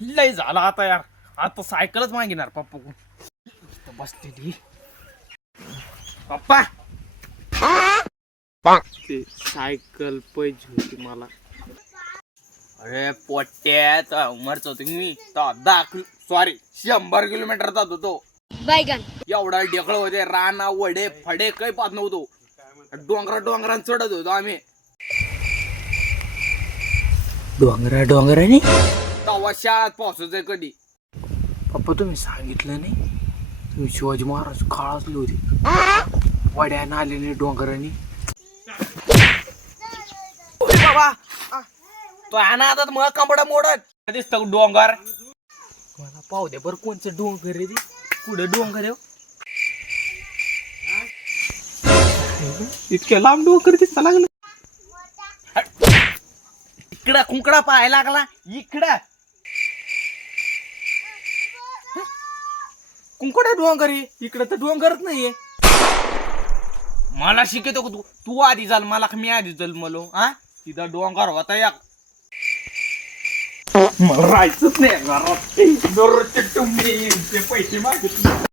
लय झाला आता यार. आता सायकलच मागिणार पप्पा बसलेली. पप्पा ते सायकल पाहिजे होती मला. अरे पोट्याचा उमरच होतो मी 100 किलोमीटर जात होतो. एवढा ढेकळ होते, राना वडे फडे काही पाहत नव्हतो. डोंगरात चढत होतो आम्ही. डोंगराने तवा शाळात पावसाचं कधी. पप्पा तुम्ही सांगितलं नाही, तुम्ही शिवाजी महाराज काळातले होते. वड्यानं आलेले डोंगराने. बाबा तो अनाथात मग कंबडा मोडत दिसत डोंगर. मला पाहू दे बरं कोणचं डोंगर आहे ते. कुठं डोंगर आहे? इतक्या लांब डोंगर दिसता लागलं. इकडं कुंकडा पाहायला लागला. इकडं कुंकडा डोंगर आहे. इकडं तर डोंगरच नाहीये. मला शिकवतो तू. तू आधी चाल मला मी आधी चल मलो. हा तिथं डोंगर होता या. मला राहायचंच नाही घरात. पैसे मागितले.